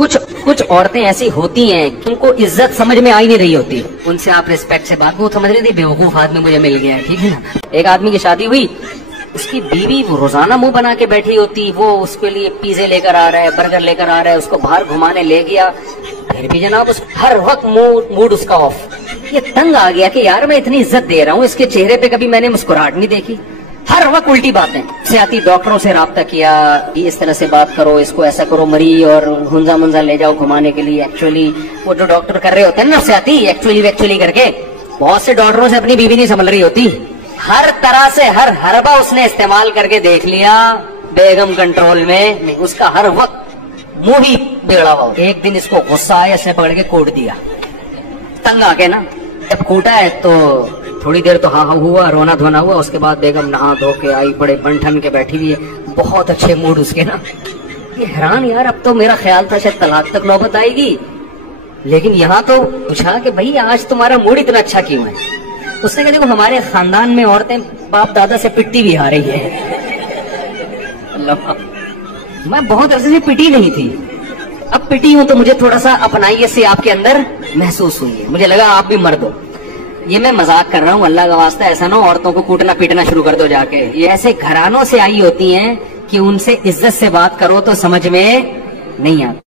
कुछ औरतें ऐसी होती हैं कि उनको इज्जत समझ में आ ही नहीं रही होती, उनसे आप रिस्पेक्ट से बात, वो समझ रही थी बेवकूफ आदमी मुझे मिल गया है, ठीक है ना। एक आदमी की शादी हुई, उसकी बीवी वो रोजाना मुंह बना के बैठी होती, वो उसके लिए पिज्जे लेकर आ रहा है, बर्गर लेकर आ रहा है, उसको बाहर घुमाने ले गया, फिर भी जनाब उस हर वक्त मूड उसका ऑफ। ये तंग आ गया कि यार मैं इतनी इज्जत दे रहा हूँ, इसके चेहरे पे कभी मैंने मुस्कुराहट नहीं देखी, हर वक्त उल्टी बातें से आती। डॉक्टरों से राब्ता किया, इस तरह से बात करो, इसको ऐसा करो, मरी और हुंजा मुंजा ले जाओ घुमाने के लिए। एक्चुअली वो जो डॉक्टर कर रहे होते हैं ना, से आती एक्चुअली करके, बहुत से डॉक्टरों से अपनी बीवी नहीं संभल रही होती, हर तरह से हर हरबा उसने इस्तेमाल करके देख लिया, बेगम कंट्रोल में नहीं, उसका हर वक्त मुंह ही बिगड़ा हुआ। एक दिन इसको गुस्सा आया, इसने पकड़ के कोट दिया, तंग आ गए ना। जब कूटा है तो थोड़ी देर तो हाँ हुआ, रोना धोना हुआ, उसके बाद बेगम नहा धो के आई, बड़े बंठन के बैठी हुई है, बहुत अच्छे मूड उसके ना। ये हैरान यार, अब तो मेरा ख्याल था शायद तलाक तक नौबत आएगी, लेकिन यहाँ तो पूछा कि भाई आज तुम्हारा मूड इतना अच्छा क्यों है। उसने कहा देखो हमारे खानदान में औरतें बाप दादा से पिटती भी आ रही है। अल्लाह, मैं बहुत अरसे से पिटी नहीं थी, अब पिटी हूं तो मुझे थोड़ा सा अपनाइए से आपके अंदर महसूस हुई है, मुझे लगा आप भी मर्द हो। ये मैं मजाक कर रहा हूँ, अल्लाह का वास्ता ऐसा ना औरतों को कूटना पीटना शुरू कर दो जाके। ये ऐसे घरानों से आई होती हैं कि उनसे इज्जत से बात करो तो समझ में नहीं आता।